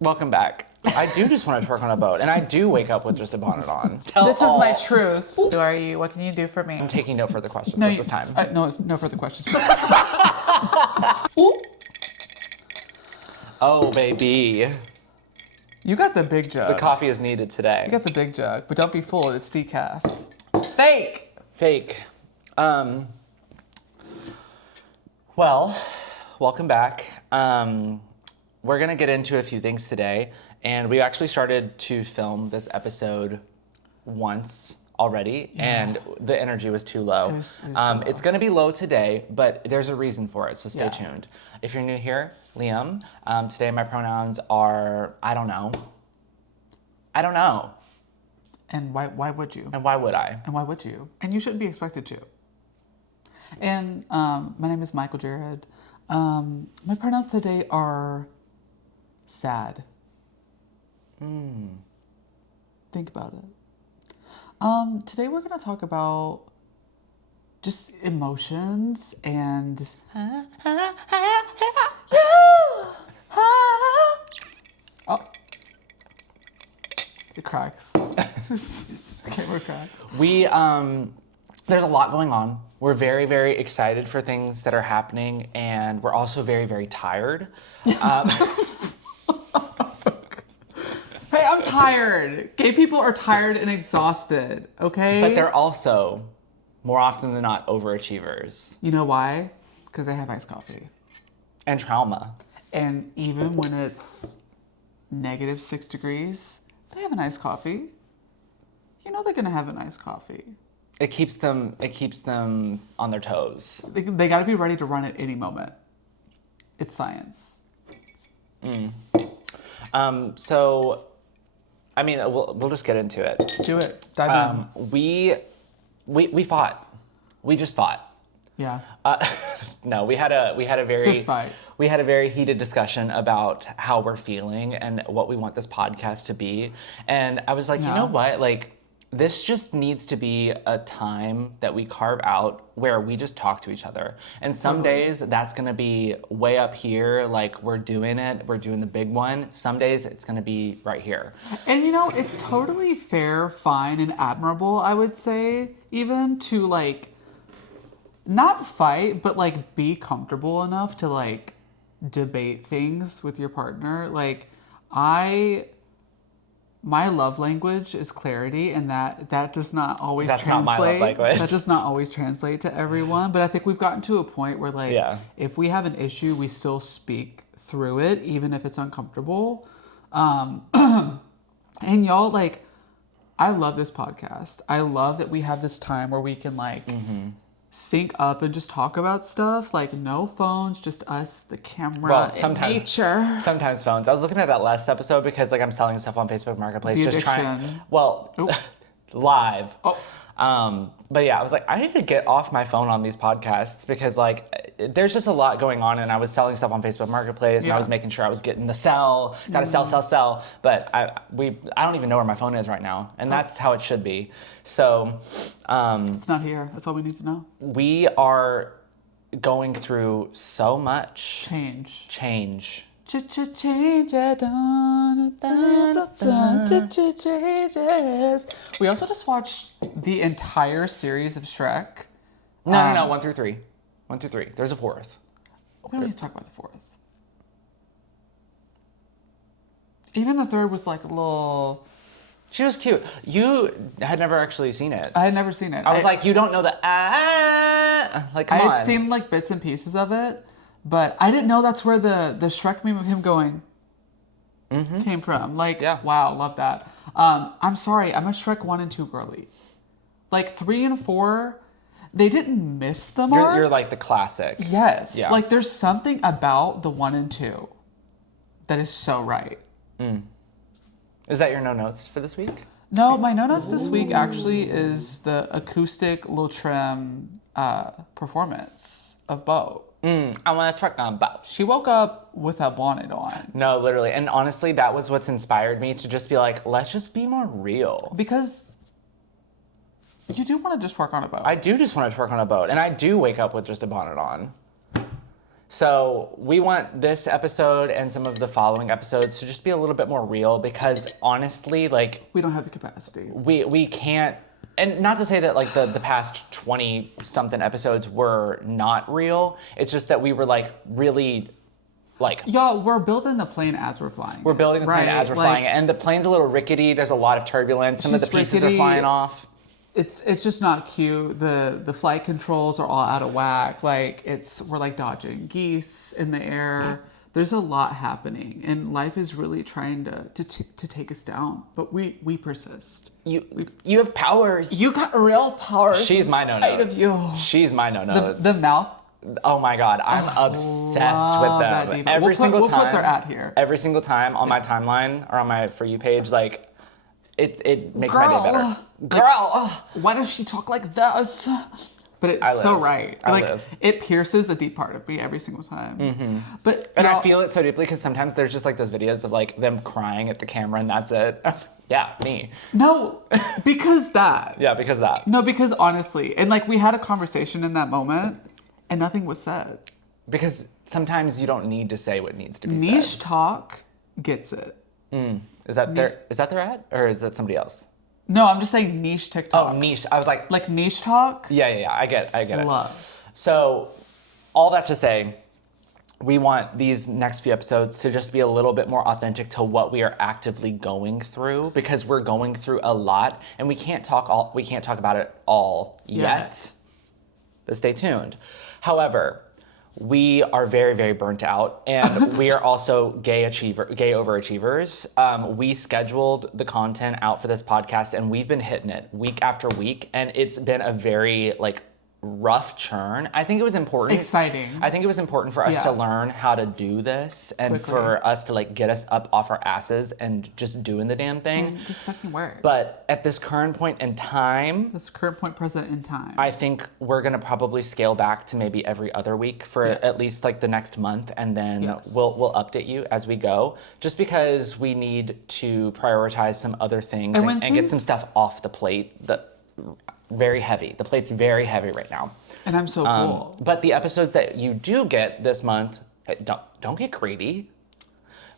Welcome back. I do just want to twerk on a boat, and I do wake up with just a bonnet on. This is my truth. Who are you? What can you do for me? I'm taking no further questions at this time. No further questions. Oh, baby. You got the big jug. The coffee is needed today. You got the big jug, but don't be fooled. It's decaf. Fake. Well, welcome back. We're going to get into a few things today, and we actually started to film this episode once already, and the energy was too low. It was too low. It's going to be low today, but there's a reason for it, so stay tuned. If you're new here, Liam, today my pronouns are, I don't know. And why would you? And why would I? And why would you? And you shouldn't be expected to. And my name is Michael Jared. My pronouns today are sad. Think about it. Today we're going to talk about just emotions and... Oh. It cracks. Camera cracks. There's a lot going on. We're very, very excited for things that are happening, and we're also very, very tired. Hey, I'm tired. Gay people are tired and exhausted, okay? But they're also, more often than not, overachievers. You know why? Because they have iced coffee. And trauma. And even when it's -6 degrees, they have an iced coffee. You know they're gonna have an iced coffee. It keeps them on their toes. They gotta be ready to run at any moment. It's science. So, I mean, we'll just get into it. Do it. Dive in. We fought. We just fought. Yeah. No, we had a very Fist fight. We had a very heated discussion about how we're feeling and what we want this podcast to be. And I was like, you know what? Like, this just needs to be a time that we carve out where we just talk to each other. And some days that's gonna be way up here, like we're doing the big one. Some days it's gonna be right here. And you know, it's totally fair, fine, and admirable, I would say, even to like, not fight, but like be comfortable enough to like debate things with your partner. Like, my love language is clarity, and that does not always translate. Not my love language. That does not always translate to everyone. But I think we've gotten to a point where, like, if we have an issue, we still speak through it, even if it's uncomfortable. And y'all, like, I love this podcast. I love that we have this time where we can, like, sync up and just talk about stuff. Like, no phones, just us, the camera, and nature. Sometimes phones. I was looking at that last episode because, like, I'm selling stuff on Facebook Marketplace. The just addiction. Live. Oh. But yeah, I was like, I need to get off my phone on these podcasts because, like, there's just a lot going on, and I was selling stuff on Facebook Marketplace, and I was making sure I was getting the sell. Gotta sell. But I don't even know where my phone is right now, and that's how it should be. So, it's not here. That's all we need to know. We are going through so much Change. Change. Changes. We also just watched the entire series of Shrek. No, 1 through 3. 1 through 3. There's a fourth. We don't need to talk about the fourth. Even the third was like a little... She was cute. You had never actually seen it. I had never seen it. I was like, you don't know the like, come on. I had seen like bits and pieces of it, but I didn't know that's where the Shrek meme of him going came from. Like, wow, love that. I'm sorry, I'm a Shrek 1 and 2 girly. Like 3 and 4, they didn't miss the mark. You're like the classic. Yes. Yeah. Like there's something about the 1 and 2 that is so right. Is that your no notes for this week? No, my no notes this week actually is the acoustic Lil Trim performance of Bo. I want to twerk on Bo. She woke up with a bonnet on. No, literally. And honestly, that was what's inspired me to just be like, let's just be more real. Because you do want to just work on a boat. I do just want to twerk on a boat. And I do wake up with just a bonnet on. So we want this episode and some of the following episodes to just be a little bit more real because honestly, like... We don't have the capacity. We can't... And not to say that like the past 20-something episodes were not real. It's just that we were like really... Like, y'all, we're building the plane as we're flying. We're building the plane as we're flying it. And the plane's a little rickety. There's a lot of turbulence. Some of the pieces are flying off. It's just not cute. The flight controls are all out of whack. Like we're like dodging geese in the air. There's a lot happening, and life is really trying to take us down. But we persist. You have powers. You got real powers. She's my no-no's. She's my no-no's. The mouth. Oh my God, I'm obsessed with them. Every single time. We'll put their ad here. Every single time on my timeline or on my For You page, like. It makes my day better. Girl! Why does she talk like this? But it's so right. It pierces a deep part of me every single time. Mm-hmm. And I feel it so deeply because sometimes there's just like those videos of like them crying at the camera and that's it. I was like, yeah, me. No, because that. Yeah, because that. No, because honestly, and like we had a conversation in that moment and nothing was said. Because sometimes you don't need to say what needs to be said. Niche talk gets it. Is that their ad or is that somebody else? No, I'm just saying niche TikToks. Oh, niche. I was like niche talk? Yeah. I get it. Love. So, all that to say, we want these next few episodes to just be a little bit more authentic to what we are actively going through because we're going through a lot and we can't talk about it all yet. But stay tuned. However, we are very, very burnt out, and we are also gay overachievers. We scheduled the content out for this podcast, and we've been hitting it week after week, and it's been a very rough churn. I think it was important. Exciting. I think it was important for us to learn how to do this and quickly. For us to get us up off our asses and just doing the damn thing. And just fucking work. But at this current point in time, present in time, I think we're gonna probably scale back to maybe every other week for at least the next month, and then we'll update you as we go. Just because we need to prioritize some other things and get some stuff off the plate. Very heavy. The plate's very heavy right now. And I'm so full. But the episodes that you do get this month, don't get greedy.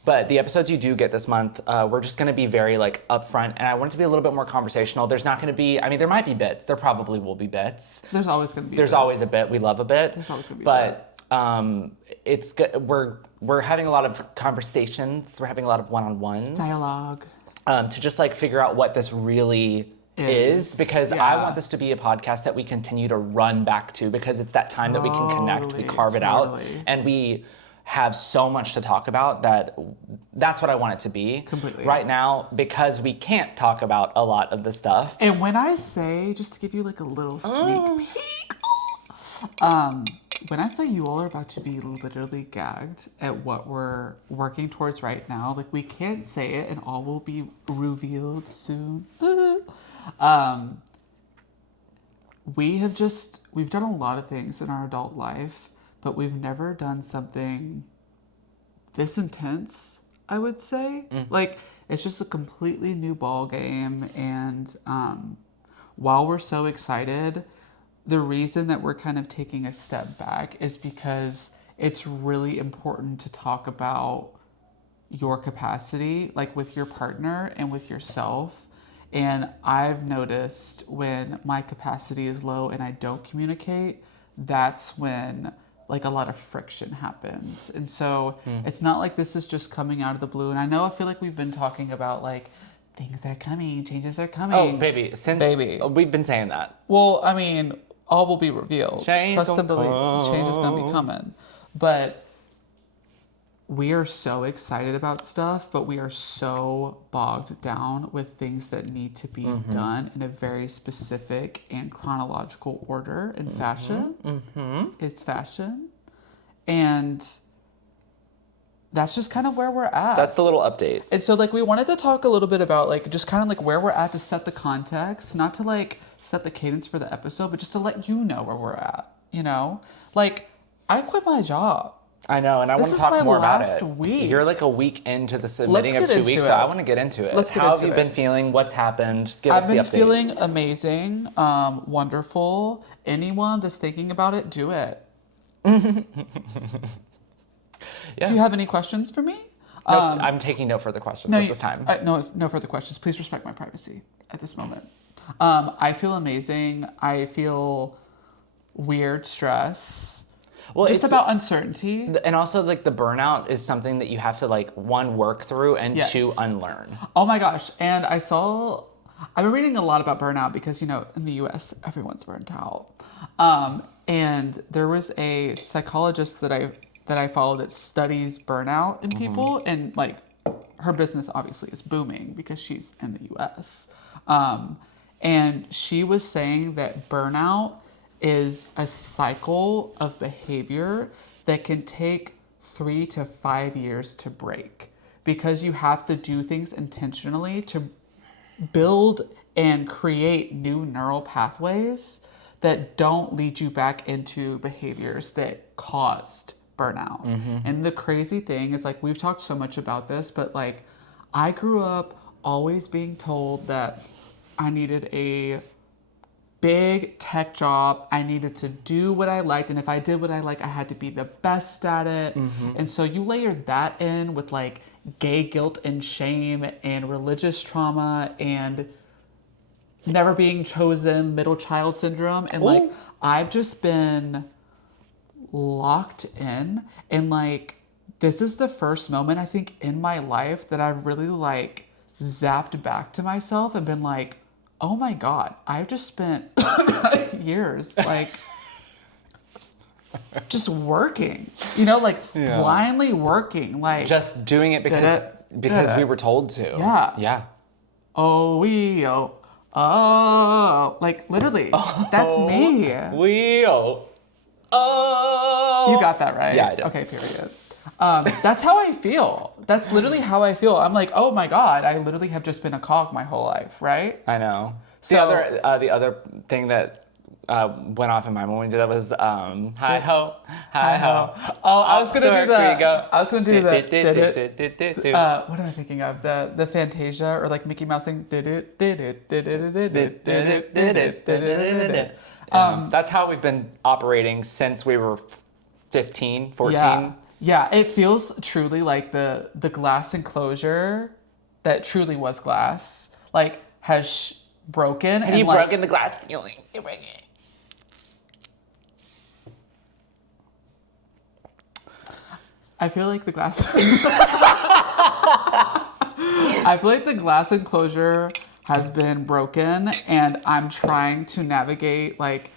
But the episodes you do get this month, we're just going to be very upfront. And I want it to be a little bit more conversational. There's not going to be, there might be bits. There probably will be bits. There's always going to be There's always a bit. We love a bit. There's always going to be a bit. But it's good. We're having a lot of conversations. We're having a lot of one-on-ones. Dialogue. To just figure out what this really is because I want this to be a podcast that we continue to run back to because it's that time that we can connect, we carve it out, and we have so much to talk about that's what I want it to be. Completely. Right now, because we can't talk about a lot of the stuff. And when I say, just to give you a little sneak peek, when I say you all are about to be literally gagged at what we're working towards right now, we can't say it and all will be revealed soon. We've done a lot of things in our adult life, but we've never done something this intense, I would say. It's just a completely new ball game. And while we're so excited, the reason that we're kind of taking a step back is because it's really important to talk about your capacity, with your partner and with yourself. And I've noticed when my capacity is low and I don't communicate, that's when a lot of friction happens. And so it's not like this is just coming out of the blue. And I feel like we've been talking about things are coming, changes are coming. Oh, baby, we've been saying that. Well, all will be revealed. Trust and believe. Change is going to be coming. But we are so excited about stuff, but we are so bogged down with things that need to be done in a very specific and chronological order and fashion. It's fashion. And that's just kind of where we're at. That's the little update. And so we wanted to talk a little bit about just kind of where we're at to set the context, not to set the cadence for the episode, but just to let you know where we're at, I quit my job. I know, and I want to talk more about it. This is my last week. You're a week into the submitting of 2 weeks, so I want to get into it. How have you been feeling? What's happened? Just give us the update. I've been feeling amazing, wonderful. Anyone that's thinking about it, do it. Yeah. Do you have any questions for me? No, I'm taking no further questions at this time. No further questions. Please respect my privacy at this moment. I feel amazing. I feel weird stress. Well, just about uncertainty. And also, like, the burnout is something that you have to, like, one, work through, and two, unlearn. Oh my gosh. And I've been reading a lot about burnout because, you know, in the US, everyone's burnt out. And there was a psychologist that I follow that studies burnout in people, and like her business obviously is booming because she's in the US. And she was saying that burnout is a cycle of behavior that can take 3 to 5 years to break, because you have to do things intentionally to build and create new neural pathways that don't lead you back into behaviors that caused burnout. And the crazy thing is, like, we've talked so much about this, but like, I grew up always being told that I needed a big tech job. I needed to do what I liked. And if I did what I liked, I had to be the best at it. And so you layered that in with like gay guilt and shame and religious trauma and never being chosen, middle child syndrome. And like, I've just been locked in. And like, this is the first moment, I think, in my life that I've really like zapped back to myself and been like, oh my God, I've just spent years like just working, you know, like blindly working, like just doing it because we were told to. Yeah. Oh, like literally, that's me. You got that right? Yeah, I did. Okay, period. That's how I feel. That's literally how I feel. I'm like, oh my God, I literally have just been a cog my whole life, right? I know. So the other thing that went off in my mind when we did that was hi ho, hi ho. Oh, I was gonna do that. I was gonna do that. What am I thinking of? The Fantasia or like Mickey Mouse thing. That's how we've been operating since we were 15, 14. Yeah, it feels truly like the glass enclosure that truly was glass, like has broken. And you like, broken the glass ceiling. You break it. I feel like the glass. I feel like the glass enclosure has been broken, and I'm trying to navigate like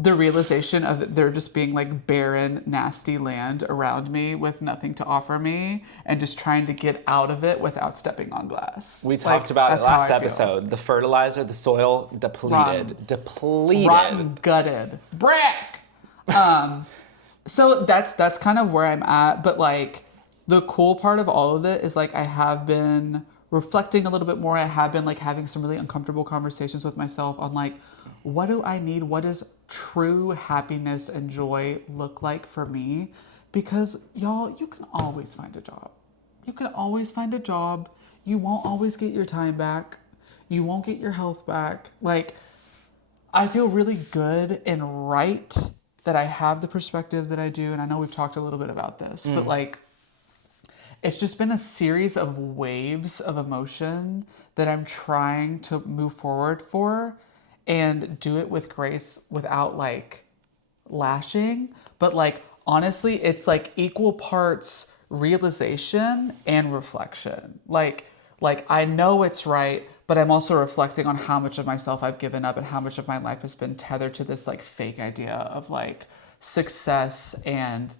the realization of there just being like barren, nasty land around me with nothing to offer me, and just trying to get out of it without stepping on glass. We talked about it last episode. The fertilizer, the soil, depleted. Rotten, gutted. Brick! So that's kind of where I'm at, but like the cool part of all of it is like I have been reflecting a little bit more. I have been like having some really uncomfortable conversations with myself on like, what do I need? What does true happiness and joy look like for me? Because y'all, you can always find a job. You can always find a job. You won't always get your time back. You won't get your health back. Like, I feel really good and right that I have the perspective that I do. And I know we've talked a little bit about this, but like, it's just been a series of waves of emotion that I'm trying to move forward for and do it with grace without like lashing. But like, honestly, it's like equal parts realization and reflection. Like I know it's right, but I'm also reflecting on how much of myself I've given up and how much of my life has been tethered to this like fake idea of like success and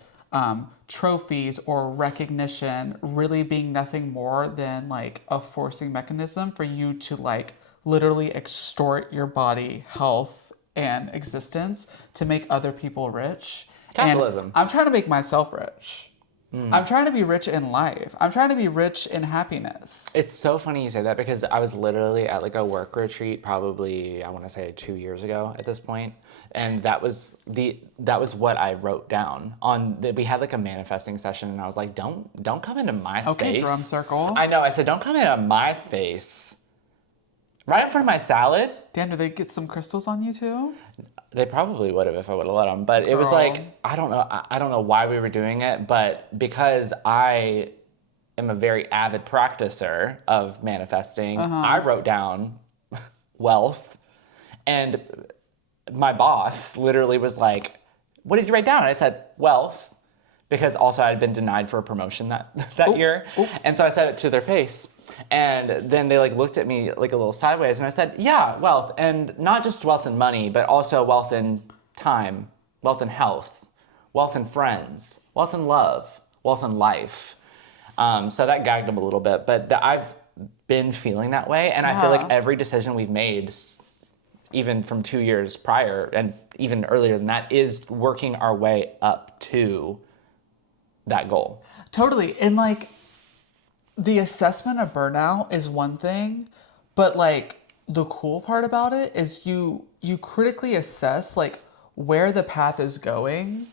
trophies or recognition really being nothing more than like a forcing mechanism for you to like literally extort your body, health, and existence to make other people rich. Capitalism. And I'm trying to make myself rich. I'm trying to be rich in life. I'm trying to be rich in happiness. It's so funny you say that because I was literally at like a work retreat probably, I want to say 2 years ago at this point. And that was what I wrote down we had like a manifesting session, and I was like, don't come into my space. Okay, drum circle. I know, I said, don't come into my space. Right in front of my salad. Damn, do they get some crystals on you too? They probably would have if I would have let them. But it was like, I don't know. I don't know why we were doing it, but because I am a very avid practicer of manifesting, I wrote down wealth, and my boss literally was like, what did you write down? And I said, wealth, because also I had been denied for a promotion that year. And so I said it to their face. And then they like looked at me like a little sideways, and I said, yeah, wealth, and not just wealth and money, but also wealth and time, wealth and health, wealth and friends, wealth and love, wealth and life. So that gagged them a little bit, but I've been feeling that way, and I feel like every decision we've made, even from 2 years prior and even earlier than that, is working our way up to that goal. Totally. And like, the assessment of burnout is one thing, but like the cool part about it is you critically assess like where the path is going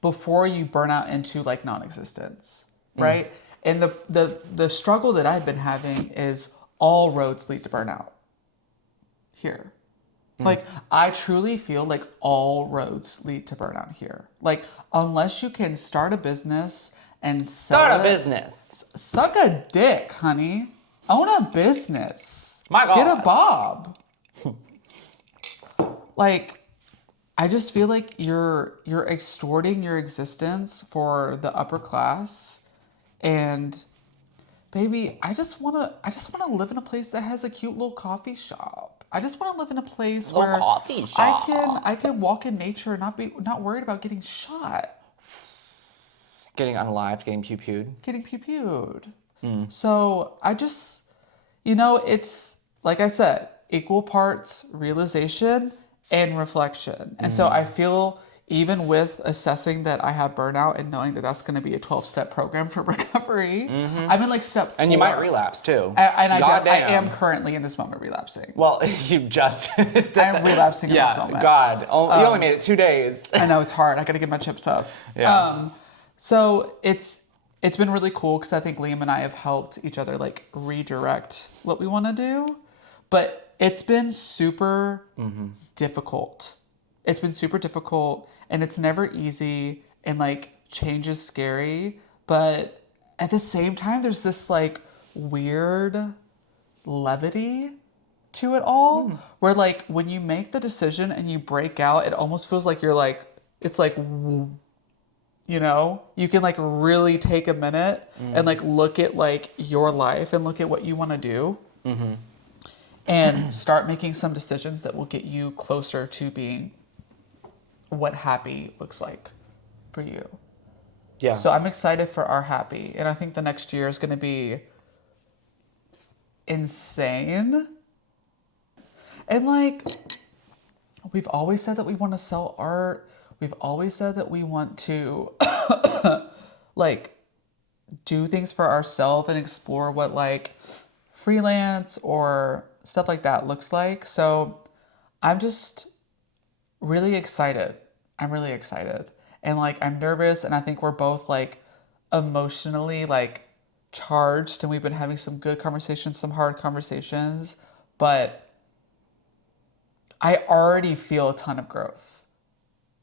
before you burn out into like non-existence, right? And the struggle that I've been having is all roads lead to burnout here. Like, I truly feel like all roads lead to burnout here. Like, unless you can start a business and start a business. Suck a dick, honey. Own a business. My God. Get a bob. Like, I just feel like you're extorting your existence for the upper class, and baby, I just wanna live in a place that has a cute little coffee shop. I just want to live in a place where I can walk in nature and not worried about getting shot. Getting unalived, getting pew-pewed. Getting pew-pewed. So I just, it's, like I said, equal parts realization and reflection. And so I feel, even with assessing that I have burnout and knowing that that's going to be a 12-step program for recovery, I'm in like step 4. And you might relapse too. And I am currently in this moment relapsing. Well, you just... I'm relapsing in this moment. God. You only made it 2 days. I know, it's hard. I got to get my chips up. Yeah. So it's been really cool because I think Liam and I have helped each other like redirect what we want to do. But it's been super difficult. It's been super difficult, and it's never easy, and like change is scary, but at the same time there's this like weird levity to it all where like when you make the decision and you break out, it almost feels like you're like, it's like, you can like really take a minute and like look at like your life and look at what you want to do and start making some decisions that will get you closer to being what happy looks like for you. Yeah. So I'm excited for our happy, and I think the next year is going to be insane. And like, we've always said that we want to sell art. We've always said that we want to like do things for ourselves and explore what like freelance or stuff like that looks like. So I'm just really excited. I'm really excited. And like, I'm nervous, and I think we're both like emotionally like charged, and we've been having some good conversations, some hard conversations, but I already feel a ton of growth.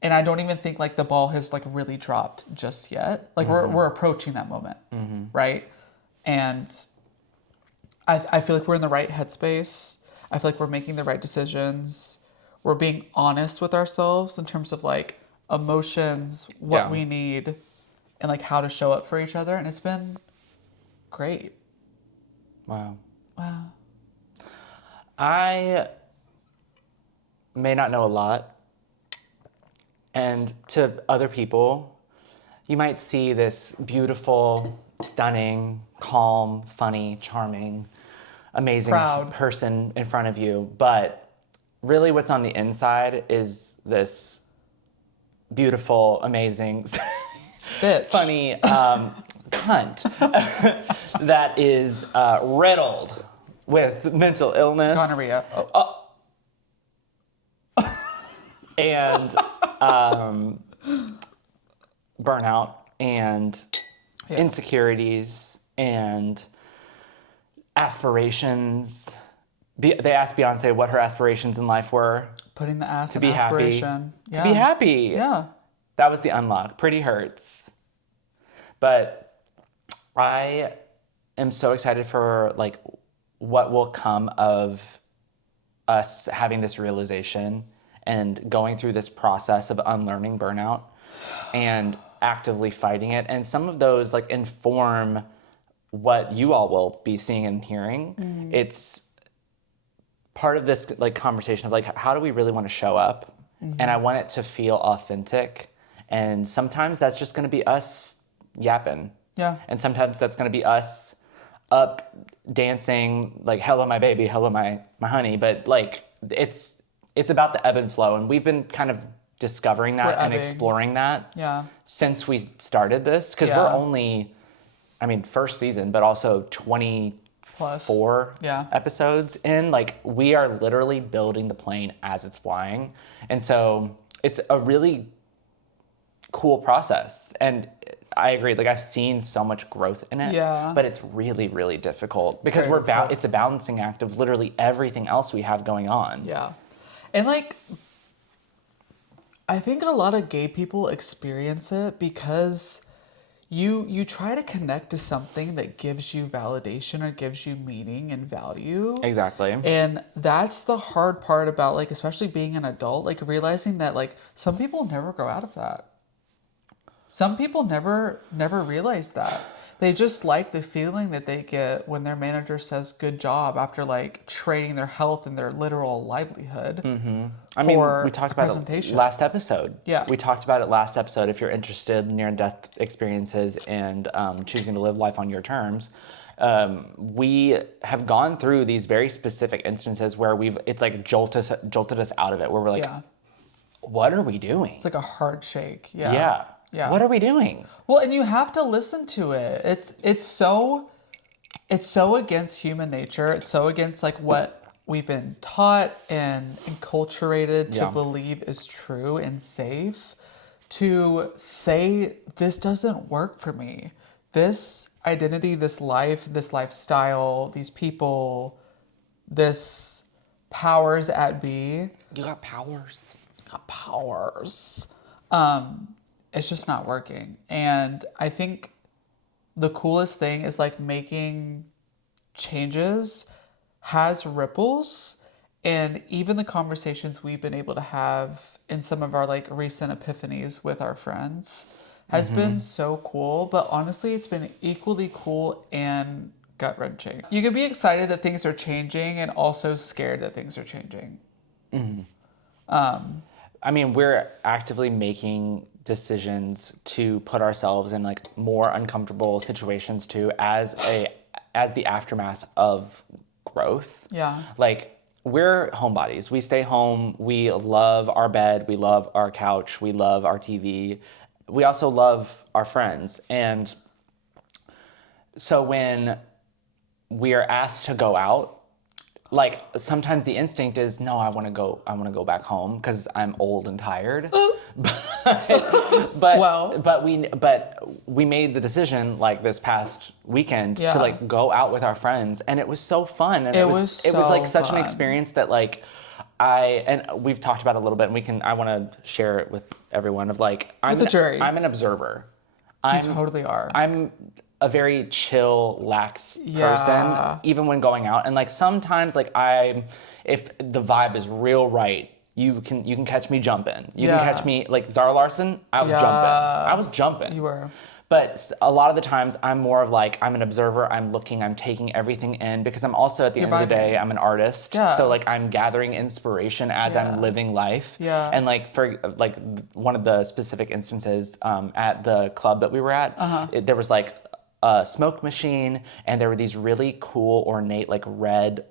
And I don't even think like the ball has like really dropped just yet. Like we're approaching that moment, right? And I feel like we're in the right headspace. I feel like we're making the right decisions. We're being honest with ourselves in terms of like emotions, what we need, and like how to show up for each other. And it's been great. Wow. I may not know a lot. And to other people, you might see this beautiful, stunning, calm, funny, charming, amazing person in front of you. But really what's on the inside is this beautiful, amazing, funny cunt that is riddled with mental illness. Gonorrhea. And burnout and insecurities and aspirations. They asked Beyonce what her aspirations in life were. Putting the ass to in be aspiration. happy. To be happy. Yeah. That was the unlock. Pretty hurts. But I am so excited for like what will come of us having this realization and going through this process of unlearning burnout and actively fighting it. And some of those like inform what you all will be seeing and hearing. It's part of this like conversation of like, how do we really want to show up? And I want it to feel authentic. And sometimes that's just going to be us yapping. Yeah. And sometimes that's going to be us up dancing like, hello, my baby, hello, my honey. But like, it's about the ebb and flow. And we've been kind of discovering that and exploring that since we started this. Because we're only, I mean, first season, but also 24 episodes in. Like, we are literally building the plane as it's flying. And so it's a really cool process. And I agree. Like, I've seen so much growth in it, but it's really, really difficult because it's a balancing act of literally everything else we have going on. Yeah. And like, I think a lot of gay people experience it because you try to connect to something that gives you validation or gives you meaning and value. Exactly. And that's the hard part about like, especially being an adult, like realizing that like some people never grow out of that. Some people never realize that. They just like the feeling that they get when their manager says good job after like trading their health and their literal livelihood. I mean, we talked about it last episode. Yeah. We talked about it last episode. If you're interested in near-death experiences and choosing to live life on your terms, we have gone through these very specific instances where it's like jolted us out of it, where we're like, what are we doing? It's like a hard shake. Yeah. What are we doing? Well, and you have to listen to it. It's so against human nature. It's so against like what we've been taught and enculturated to believe is true and safe, to say this doesn't work for me. This identity, this life, this lifestyle, these people, this powers at be. You got powers. It's just not working. And I think the coolest thing is like making changes has ripples, and even the conversations we've been able to have in some of our like recent epiphanies with our friends has been so cool. But honestly, it's been equally cool and gut-wrenching. You can be excited that things are changing and also scared that things are changing. I mean, we're actively making decisions to put ourselves in like more uncomfortable situations too, as the aftermath of growth. Yeah. Like, we're homebodies. We stay home. We love our bed. We love our couch. We love our TV. We also love our friends. And so when we are asked to go out, like, sometimes the instinct is, no, I want to go back home because I'm old and tired. But we made the decision like this past weekend to like go out with our friends, and it was so fun, and it was like such an experience that like and we've talked about it a little bit, and I want to share it with everyone of like, I'm an observer. You totally are. I'm a very chill, lax person, even when going out. And like sometimes, like if the vibe is real right, you can catch me jumping. You can catch me like Zara Larsson. I was jumping. You were. But a lot of the times, I'm more of like, I'm an observer. I'm looking. I'm taking everything in, because I'm also at the end of the day, I'm an artist. Yeah. So like, I'm gathering inspiration as I'm living life. Yeah. And like for like one of the specific instances at the club that we were at, there was like a smoke machine, and there were these really cool, ornate, like red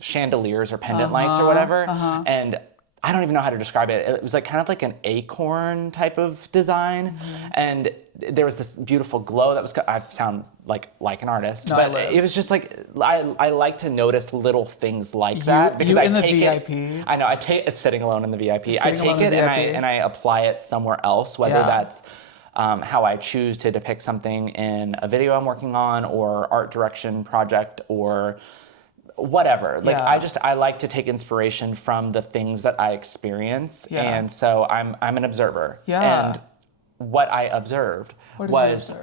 chandeliers or pendant lights or whatever. And I don't even know how to describe it. It was like kind of like an acorn type of design. And there was this beautiful glow that was, I sound like an artist, but it was just like, I like to notice little things like that, because I take it. VIP. I know, it's sitting alone in the VIP. I take it and I apply it somewhere else, whether that's how I choose to depict something in a video I'm working on, or art direction project, or whatever. Like, I like to take inspiration from the things that I experience. Yeah. And so I'm an observer. Yeah. And what I observed was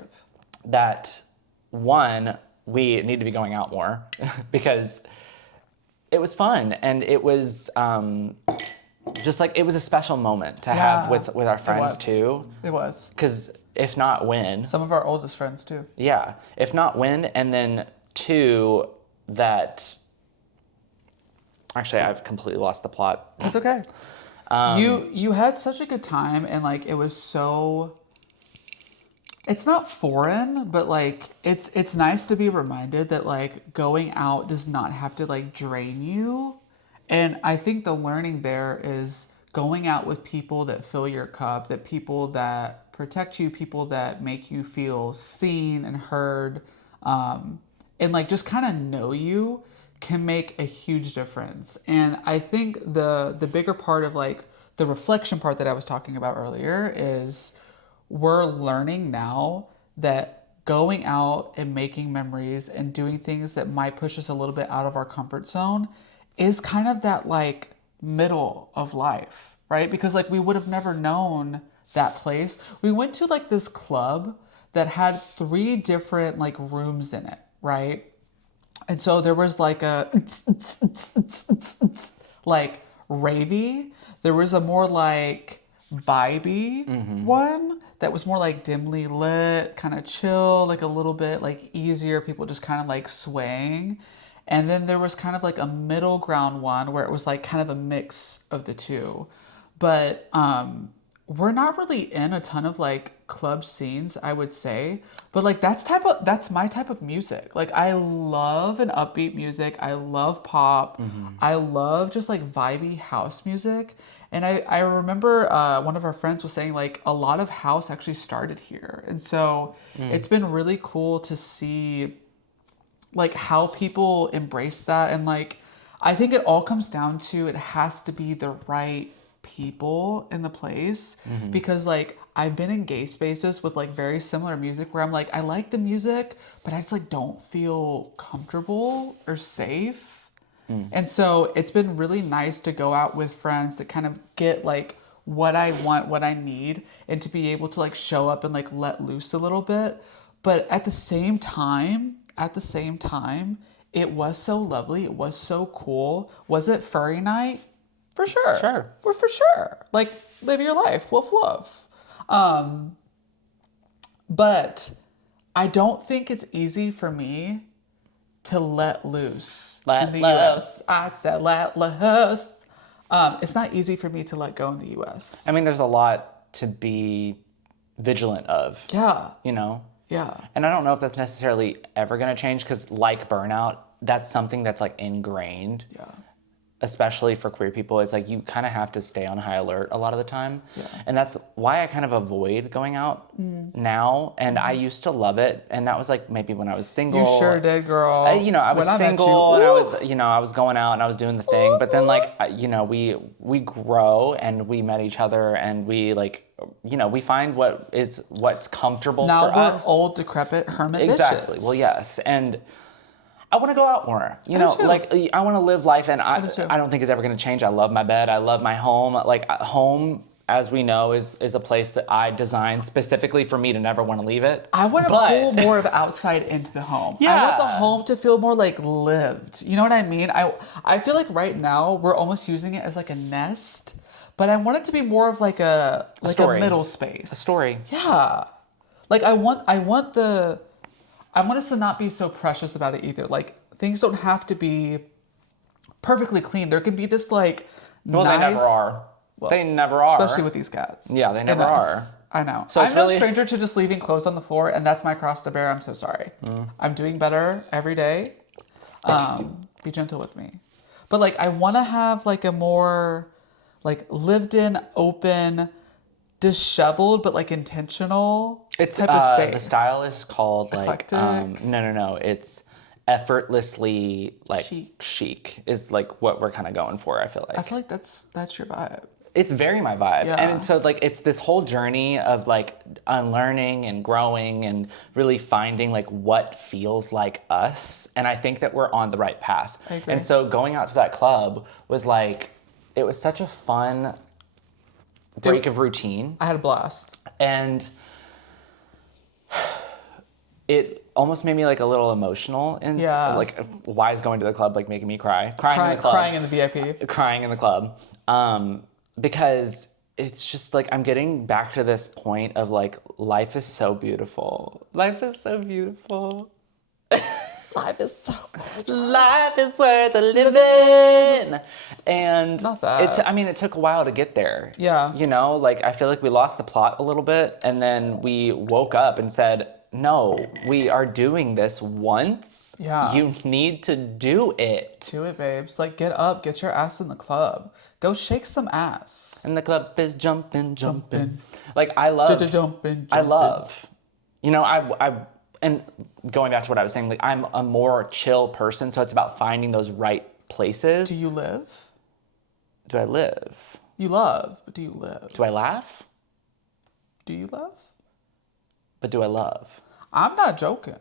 that, one, we need to be going out more because it was fun. And it was just like, it was a special moment to have with our friends too. It was. Because if not when. Some of our oldest friends too. Yeah. If not when, and then two, that... Actually, I've completely lost the plot. It's okay. You had such a good time, and like it was so... It's not foreign, but like it's nice to be reminded that like going out does not have to like drain you. And I think the learning there is going out with people that fill your cup, that people that protect you, people that make you feel seen and heard, and like just kind of know you can make a huge difference. And I think the bigger part of like the reflection part that I was talking about earlier is we're learning now that going out and making memories and doing things that might push us a little bit out of our comfort zone is kind of that like middle of life, right? Because like we would have never known that place. We went to like this club that had 3 different like rooms in it, right? And so there was like a like ravey. There was a more like vibey one that was more like dimly lit, kind of chill, like a little bit like easier, people just kind of like swaying. And then there was kind of like a middle ground one where it was like kind of a mix of the two. But we're not really in a ton of like club scenes, I would say. But like that's my type of music. Like I love an upbeat music. I love pop. I love just like vibey house music. And I remember one of our friends was saying like a lot of house actually started here. And so it's been really cool to see like how people embrace that. And like, I think it all comes down to, it has to be the right people in the place, because like I've been in gay spaces with like very similar music where I'm like, I like the music, but I just like don't feel comfortable or safe. And so it's been really nice to go out with friends that kind of get like what I want, what I need, and to be able to like show up and like let loose a little bit. But at the same time, it was so lovely. It was so cool. Was it furry night? For sure. Sure. We're for sure. Like, live your life. Woof, woof. But I don't think it's easy for me to let loose in the US. I said let loose. It's not easy for me to let go in the US. I mean, there's a lot to be vigilant of. Yeah. You know? Yeah. And I don't know if that's necessarily ever going to change, because like burnout, that's something that's like ingrained. Yeah. Especially for queer people, it's like you kind of have to stay on high alert a lot of the time. Yeah. And that's why I kind of avoid going out now. And I used to love it. And that was like maybe when I was single. You sure did, girl. I was single and I was going out and I was doing the thing. But then like, we grow and we met each other and we like, we find what's comfortable for us. Now we're old, decrepit hermit Exactly. bitches. Well, yes. And I want to go out more, like I want to live life, and I don't think it's ever going to change. I love my bed. I love my home. Like home, as we know, is a place that I designed specifically for me to never want to leave it. I want to pull more of outside into the home. Yeah. I want the home to feel more like lived. You know what I mean? I feel like right now we're almost using it as like a nest, but I want it to be more of like a middle space. A story. Yeah. Like I want us to not be so precious about it either. Like, things don't have to be perfectly clean. There can be this, like, nice... They never are. Well, they never are. Especially with these cats. Yeah, they never are. I know. So I'm no stranger to just leaving clothes on the floor, and that's my cross to bear. I'm so sorry. I'm doing better every day. Be gentle with me. But, like, I want to have, like, a more, like, lived-in, open, disheveled, but, like, intentional type of space. The style is called, like, eclectic. No. It's effortlessly, like, chic is, like, what we're kind of going for, I feel like. I feel like that's your vibe. It's very my vibe. Yeah. And so like it's this whole journey of like unlearning and growing and really finding like what feels like us. And I think that we're on the right path. I agree. And so going out to that club was like, it was such a fun break of routine. I had a blast. And it almost made me like a little emotional. And like, why is going to the club like making me cry? Crying in the club. Crying in the VIP. Crying in the club. Because it's just like I'm getting back to this point of like life is so beautiful. Life is so beautiful. Life is so gorgeous. Life is worth a living. And not that. It took a while to get there. Yeah. You know, like I feel like we lost the plot a little bit, and then we woke up and said, no, we are doing this once. Yeah. You need to do it. Do it, babes. Like, get up, get your ass in the club. Go shake some ass. And the club is jumping. Like, I love. Jumping. I love. You know, I and going back to what I was saying, like, I'm a more chill person, so it's about finding those right places. Do you live? Do I live? You love, but do you live? Do I laugh? Do you love? But do I love? I'm not joking.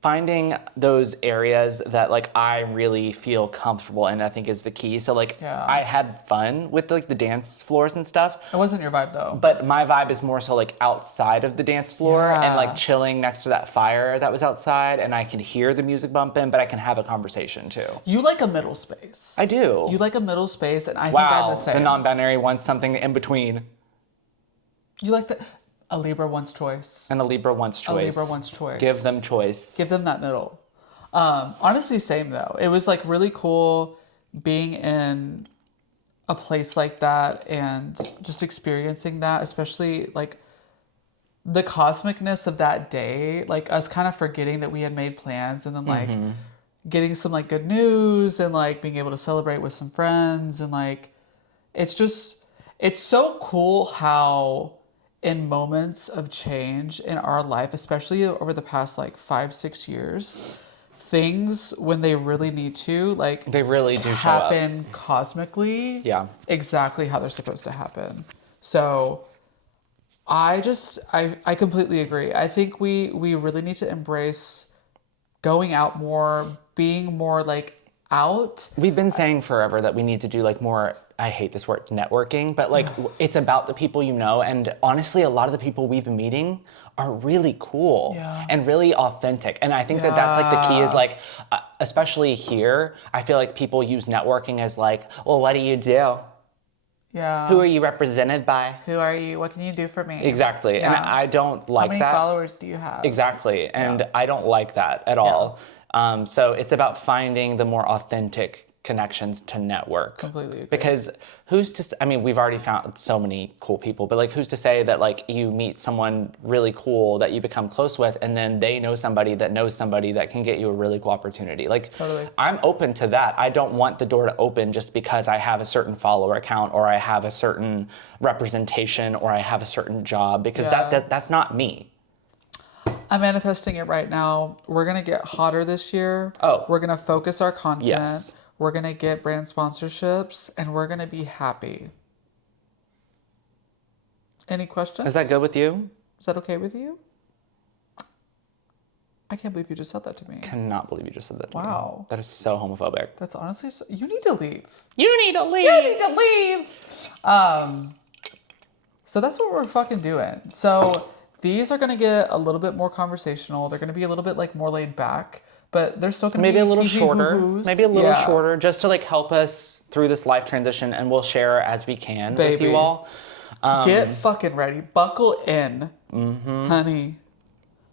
Finding those areas that like I really feel comfortable in, I think is the key. So like I had fun with like the dance floors and stuff. It wasn't your vibe though. But my vibe is more so like outside of the dance floor and like chilling next to that fire that was outside, and I can hear the music bumping, but I can have a conversation too. You like a middle space. I do. You like a middle space, and I think I'm the same. The non-binary wants something in between. You like a Libra wants choice. And a Libra wants choice. A Libra wants choice. Give them choice. Give them that middle. Honestly, same though. It was like really cool being in a place like that and just experiencing that, especially like the cosmicness of that day, like us kind of forgetting that we had made plans, and then like getting some like good news and like being able to celebrate with some friends, and like it's so cool how in moments of change in our life, especially over the past like 5-6 years, things when they really need to, like they really do happen cosmically. Yeah. Exactly how they're supposed to happen. So I completely agree. I think we really need to embrace going out more, being more like out. We've been saying forever that we need to do like more, I hate this word, networking, but like it's about the people you know. And honestly, a lot of the people we've been meeting are really cool and really authentic. And I think that that's like the key is like, especially here, I feel like people use networking as like, well, what do you do? Yeah. Who are you represented by? Who are you? What can you do for me? Exactly. Yeah. And I don't like that. How many followers do you have? Exactly. And I don't like that at all. So it's about finding the more authentic connections to network. Completely agree. Because we've already found so many cool people, but like who's to say that like you meet someone really cool that you become close with, and then they know somebody that can get you a really cool opportunity. Like I'm open to that. I don't want the door to open just because I have a certain follower count, or I have a certain representation, or I have a certain job, because that's not me. I'm manifesting it right now. We're going to get hotter this year. Oh. We're going to focus our content. Yes. We're going to get brand sponsorships, and we're going to be happy. Any questions? Is that good with you? Is that okay with you? I can't believe you just said that to me. Cannot believe you just said that to me. Wow. That is so homophobic. That's honestly you need to leave. You need to leave. You need to leave. So that's what we're fucking doing. So these are going to get a little bit more conversational. They're going to be a little bit like more laid back, but they're still going to be maybe a little shorter. hoo-hoos. Maybe a little shorter, just to like help us through this life transition, and we'll share as we can with you all. Get fucking ready. Buckle in, honey.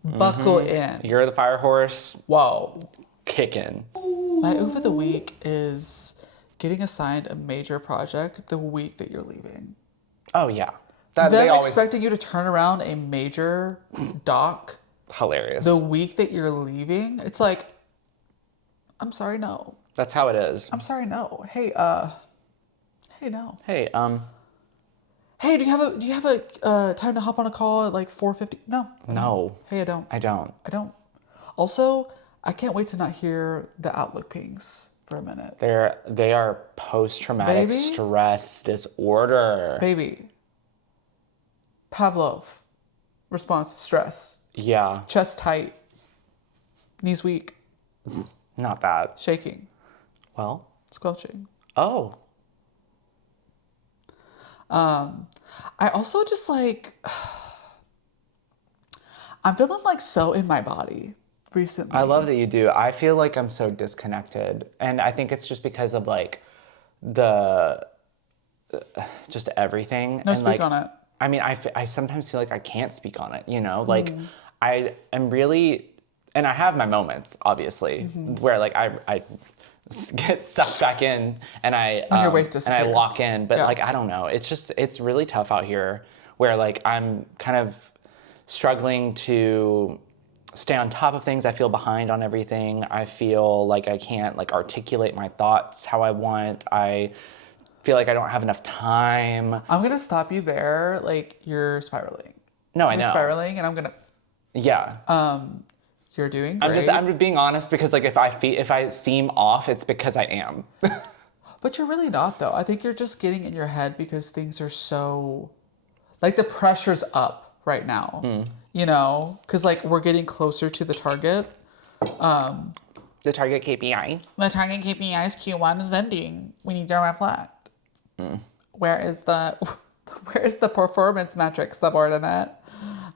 Buckle in. You're the fire horse. Whoa. Kicking. My oof of the week is getting assigned a major project the week that you're leaving. Oh yeah. Expecting you to turn around a major doc. Hilarious. The week that you're leaving, it's like, I'm sorry, no. That's how it is. I'm sorry, no. Hey, no. Hey, Hey, do you have a time to hop on a call at like 4:50? No. No. Hey, I don't. I don't. Also, I can't wait to not hear the Outlook pings. for a minute. They are post-traumatic stress disorder. Baby. Pavlov. Response, stress. Yeah. Chest tight. Knees weak. Not that. Shaking. Well. Squelching. Oh. I also just like, I'm feeling like so in my body recently. I love that you do. I feel like I'm so disconnected. And I think it's just because of like just everything. No, and speak like, on it. I mean, I sometimes feel like I can't speak on it, you know? Like, I am really, and I have my moments, obviously, where like I get sucked back in and your waist and I disappears. lock in. But like, I don't know. It's really tough out here where like I'm kind of struggling to stay on top of things. I feel behind on everything. I feel like I can't like articulate my thoughts how I want. I feel like I don't have enough time. I'm going to stop you there. Like, you're spiraling. No, I know. You're spiraling, and I'm going to... Yeah. You're doing great. I'm being honest because like if I seem off, it's because I am. But you're really not, though. I think you're just getting in your head because things are so... Like, the pressure's up right now. You know? Because, like, we're getting closer to the target. The target KPI. The target KPI's Q1 is ending. We need to reflect. Where is the performance metrics subordinate?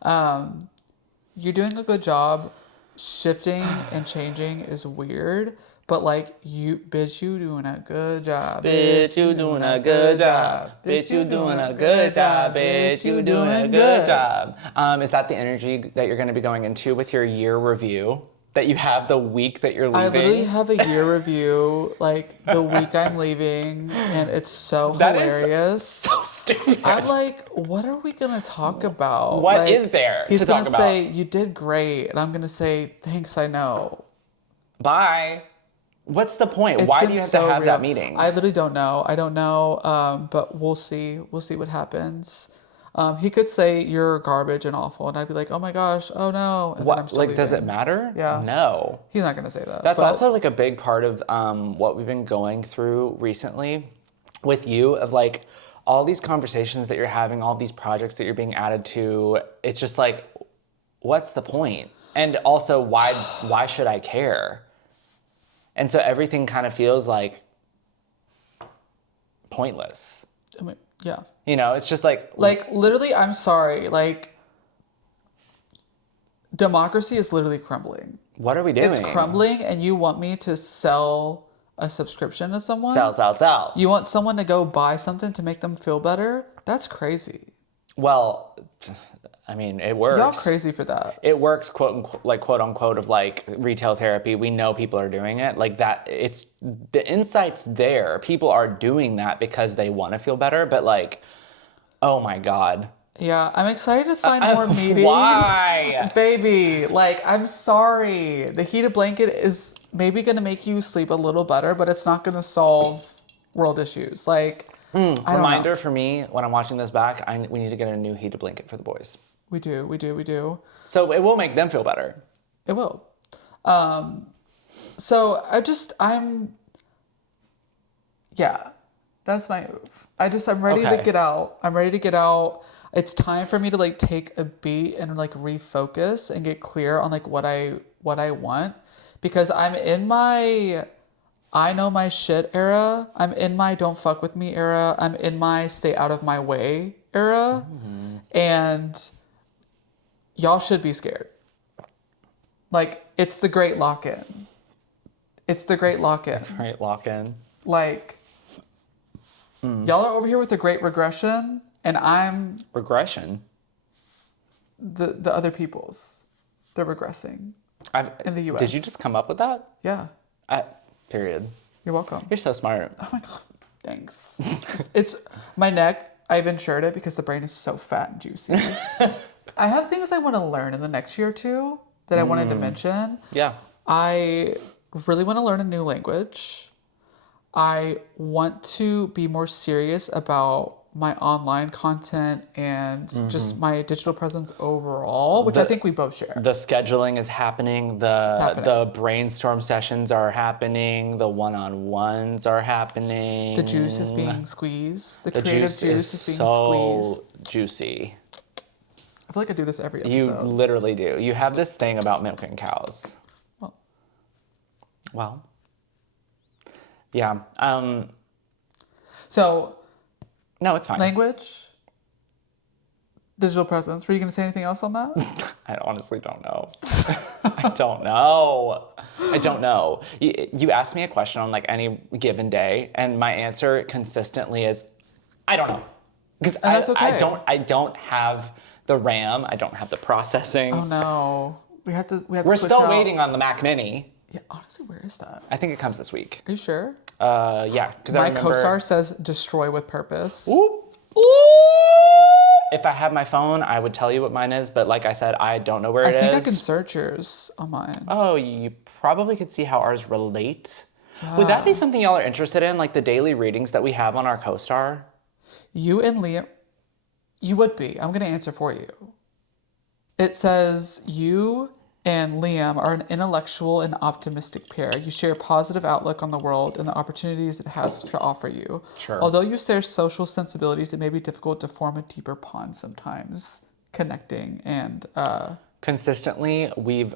You're doing a good job. Shifting and changing is weird, but like you doing a good job. Bitch, you doing a good job. Bitch, you doing a good job. Bitch, you doing a good job. Is that the energy that you're going to be going into with your year review? That you have the week that you're leaving? I literally have a year review, like the week I'm leaving, and it's so hilarious. Is so stupid. I'm like, what are we gonna talk about? What like, is there He's to gonna talk about? say, you did great, and I'm gonna say, thanks, I know. Bye. What's the point? It's Why been do you have so to have real. that meeting? I literally don't know. I don't know, but we'll see. We'll see what happens. He could say you're garbage and awful, and I'd be like, oh my gosh, oh no. And what? then I'm still Like, does it leaving. matter? Yeah. No. He's not gonna say that. That's but also like a big part of what we've been going through recently with you of like all these conversations that you're having, all these projects that you're being added to. It's just like, what's the point? And also, why should I care? And so everything kind of feels like pointless. I mean, yeah. You know, it's just like literally, I'm sorry. Like, democracy is literally crumbling. What are we doing? It's crumbling, and you want me to sell a subscription to someone? Sell. You want someone to go buy something to make them feel better? That's crazy. Well, I mean, it works. Y'all crazy for that. It works, quote unquote, of like retail therapy. We know people are doing it. Like that, it's the insight's there. People are doing that because they want to feel better. But like, oh my God. Yeah, I'm excited to find more meetings. Why? Baby, like, I'm sorry. The heated blanket is maybe going to make you sleep a little better, but it's not going to solve world issues. Like, I don't Reminder know. for me, when I'm watching this back, we need to get a new heated blanket for the boys. We do. So it will make them feel better. It will. So yeah, that's my move. I'm ready to get out. It's time for me to like take a beat and like refocus and get clear on like what I want, because I'm in my I know my shit era. I'm in my don't fuck with me era. I'm in my stay out of my way era. And y'all should be scared. Like, it's the great lock-in. Great lock-in. Like, y'all are over here with the great regression, and I'm... Regression? The other people's. They're regressing. In the U.S. Did you just come up with that? Yeah. Period. You're welcome. You're so smart. Oh my God. Thanks. It's my neck. I've insured it because the brain is so fat and juicy. I have things I want to learn in the next year or two that I wanted to mention. Yeah. I really want to learn a new language. I want to be more serious about my online content and just my digital presence overall, which I think we both share. The scheduling is happening. The brainstorm sessions are happening. The one-on-ones are happening. The juice is being squeezed. The creative juice is being squeezed. Juicy. I feel like I do this every episode. You literally do. You have this thing about milking cows. Well. Yeah. So. No, it's fine. Language. Digital presence. Were you going to say anything else on that? I honestly don't know. I don't know. You ask me a question on like any given day, and my answer consistently is, I don't know. Because that's okay. I don't have the RAM. I don't have the processing. Oh no. We're still waiting on the Mac Mini. Yeah, honestly, where is that? I think it comes this week. Are you sure? Yeah. My co-star says destroy with purpose. Ooh. If I had my phone, I would tell you what mine is, but like I said, I don't know where it is. I think I can search yours on mine. Oh, you probably could see how ours relate. Yeah. Would that be something y'all are interested in, like the daily readings that we have on our co-star? You and Liam, you would be. I'm going to answer for you. It says you and Liam are an intellectual and optimistic pair. You share a positive outlook on the world and the opportunities it has to offer you. Sure. Although you share social sensibilities, it may be difficult to form a deeper bond sometimes, connecting and... Consistently, we've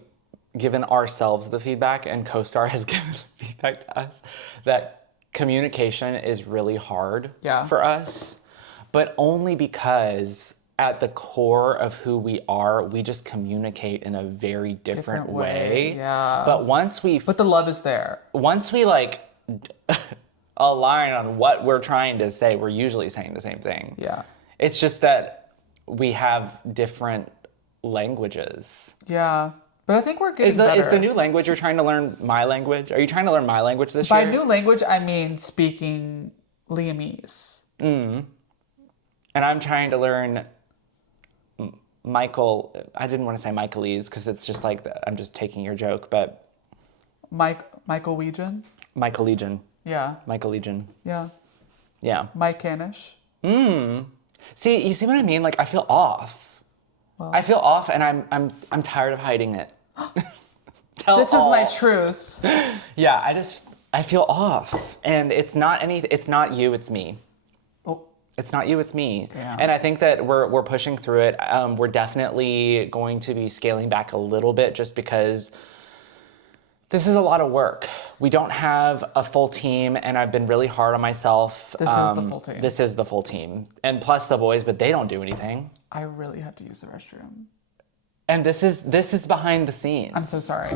given ourselves the feedback, and CoStar has given feedback to us, that communication is really hard for us, but only because... at the core of who we are, we just communicate in a very different way. Yeah. But But the love is there. Once we like align on what we're trying to say, we're usually saying the same thing. Yeah. It's just that we have different languages. Yeah. But I think we're getting better. Is the new language you're trying to learn my language? Are you trying to learn my language this year? By new language, I mean speaking Liamese. And I'm trying to learn I didn't want to say Michaelese because it's just like, I'm just taking your joke, but... Michael Legion? Michael Legion. Yeah. Michael Legion. Yeah. Yeah. Mike Canish. See, you see what I mean? Like, I feel off. Well, I feel off, and I'm tired of hiding it. This is my truth. Yeah, I feel off, and it's not you, it's me. It's not you, it's me. Yeah. And I think that we're pushing through it. We're definitely going to be scaling back a little bit just because this is a lot of work. We don't have a full team, and I've been really hard on myself. This is the full team. This is the full team. And plus the boys, but they don't do anything. I really have to use the restroom. And this is behind the scenes. I'm so sorry.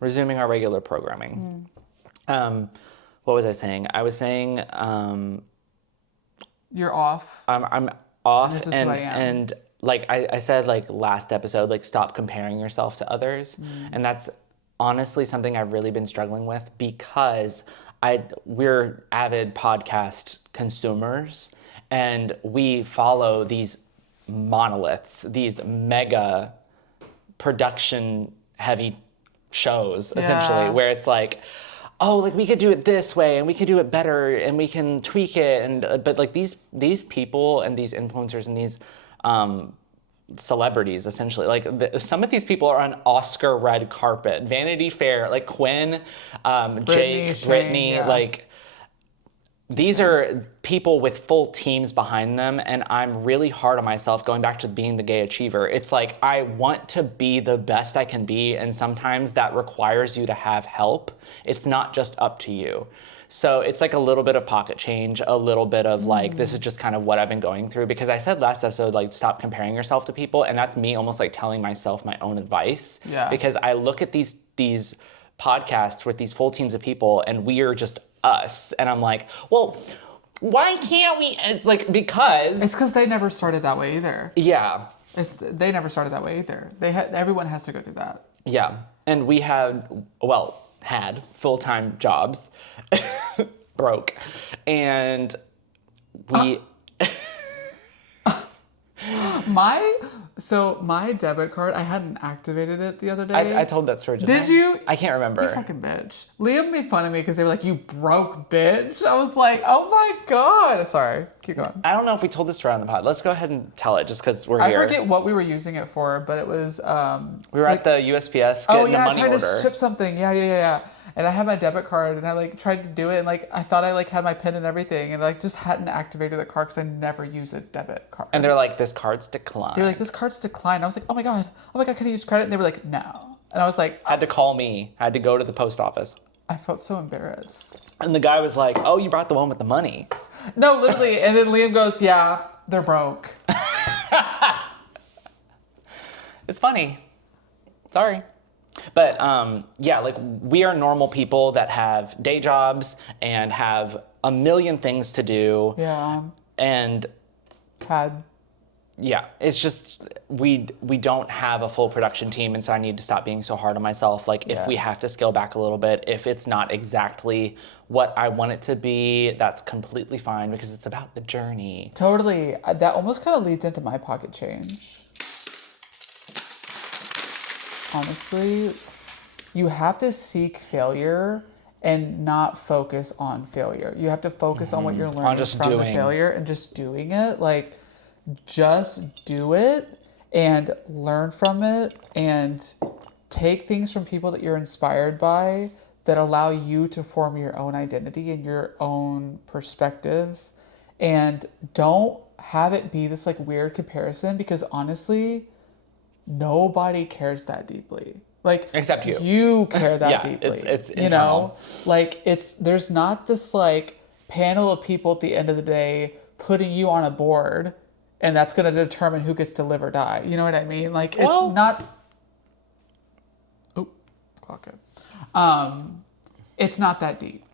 Resuming our regular programming. What was I saying? I was saying... you're off. I'm off. And this is who I am. And like I said, like last episode, like stop comparing yourself to others. And that's honestly something I've really been struggling with because we're avid podcast consumers and we follow these monoliths, these mega production heavy shows, essentially, where it's like... oh, like we could do it this way and we could do it better and we can tweak it. But like these people and these influencers and these celebrities, essentially, like some of these people are on Oscar red carpet, Vanity Fair, like Quinn, Jake, Brittany, like these are people with full teams behind them, and I'm really hard on myself going back to being the gay achiever. It's like I want to be the best I can be, and sometimes that requires you to have help. It's not just up to you. So it's like a little bit of pocket change, a little bit of like, this is just kind of what I've been going through. Because I said last episode, like, stop comparing yourself to people, and that's me almost like telling myself my own advice. Yeah. Because I look at these podcasts with these full teams of people, and we are just us, and I'm like, well, why can't we? It's like because they never started that way either. Yeah, they never started that way either. Everyone has to go through that. Yeah, and we had full-time jobs, broke, and we. So my debit card, I hadn't activated it the other day. I told that story. Did you? I can't remember. You fucking bitch. Liam made fun of me because they were like, "You broke bitch." I was like, "Oh my god." Sorry. Keep going. I don't know if we told this story on the pod. Let's go ahead and tell it, just because we're I here. forget what we were using it for, but it was. We were at the USPS getting a money trying order. to ship something. Yeah. And I had my debit card, and I like tried to do it, and like I thought I like had my PIN and everything, and like just hadn't activated the card because I never use a debit card. And they're like, "This card's declined." They're like, "This card's declined." I was like, "Oh my god, can I use credit?" And they were like, "No." And I was like, had to call me. Had to go to the post office. I felt so embarrassed. And the guy was like, "Oh, you brought the one with the money." No, literally. And then Liam goes, "Yeah, they're broke." It's funny. Sorry. But yeah, like we are normal people that have day jobs and have a million things to do. Yeah. And yeah, it's just we don't have a full production team, and so I need to stop being so hard on myself. Like if we have to scale back a little bit, if it's not exactly what I want it to be, that's completely fine because it's about the journey. Totally. That almost kind of leads into my pocket change. Honestly, you have to seek failure and not focus on failure. You have to focus on what you're learning from the failure and just doing it. Like, just do it and learn from it and take things from people that you're inspired by that allow you to form your own identity and your own perspective. And don't have it be this like weird comparison because honestly, nobody cares that deeply. Like except you. You care that deeply. It's you know, like there's not this like panel of people at the end of the day putting you on a board, and that's going to determine who gets to live or die. You know what I mean? Like it's not. Oh, clock it. It's not that deep.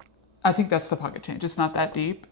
I think that's the pocket change. It's not that deep.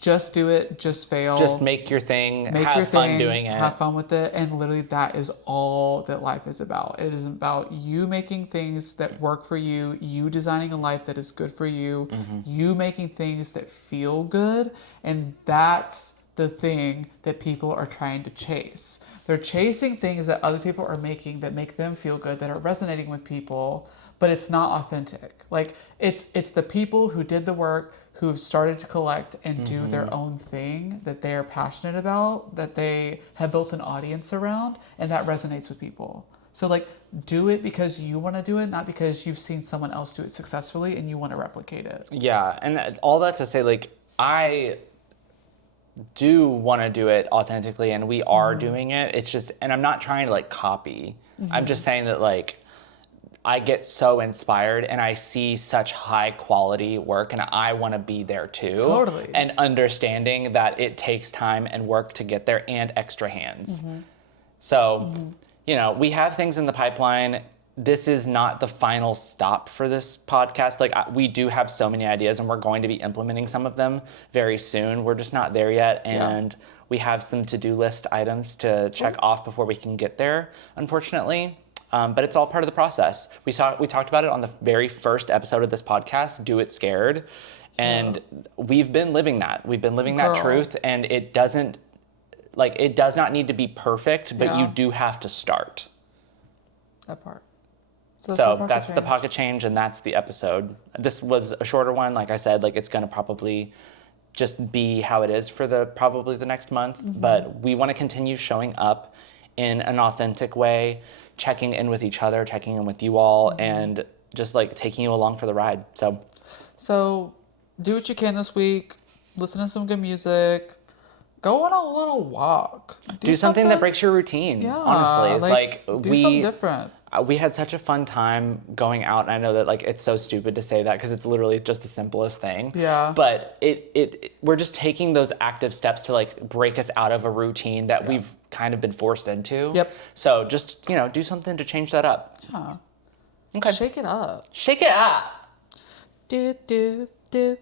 Just do it. Just fail. Just make your thing. Have fun doing it. Have fun with it. And literally that is all that life is about. It is about you making things that work for you, you designing a life that is good for you, you making things that feel good. And that's the thing that people are trying to chase. They're chasing things that other people are making that make them feel good, that are resonating with people, but it's not authentic. Like it's the people who did the work, who've started to collect and do their own thing that they are passionate about, that they have built an audience around, and that resonates with people. So like do it because you want to do it, not because you've seen someone else do it successfully and you want to replicate it. Yeah, and all that to say, like I do want to do it authentically, and we are doing it. It's just, and I'm not trying to like copy. I'm just saying that like I get so inspired and I see such high quality work and I want to be there too. Totally. And understanding that it takes time and work to get there and extra hands. So, you know, we have things in the pipeline. This is not the final stop for this podcast. Like we do have so many ideas and we're going to be implementing some of them very soon. We're just not there yet. And we have some to-do list items to check off before we can get there, unfortunately. But it's all part of the process. We talked about it on the very first episode of this podcast, Do It Scared. And we've been living that. We've been living that truth, and it does not need to be perfect, but you do have to start. That part. So that's the pocket change, and that's the episode. This was a shorter one. Like I said, like it's gonna probably just be how it is for probably the next month. But we want to continue showing up in an authentic way, checking in with each other, checking in with you all, and just like taking you along for the ride. So do what you can this week. Listen to some good music. Go on a little walk. Do something that breaks your routine. Yeah, honestly, like do something different. We had such a fun time going out, and I know that like it's so stupid to say that because it's literally just the simplest thing. Yeah. But we're just taking those active steps to like break us out of a routine that we've kind of been forced into. Yep. So just, you know, do something to change that up. Yeah. Okay. Shake it up. Shake it up. Do, do, do.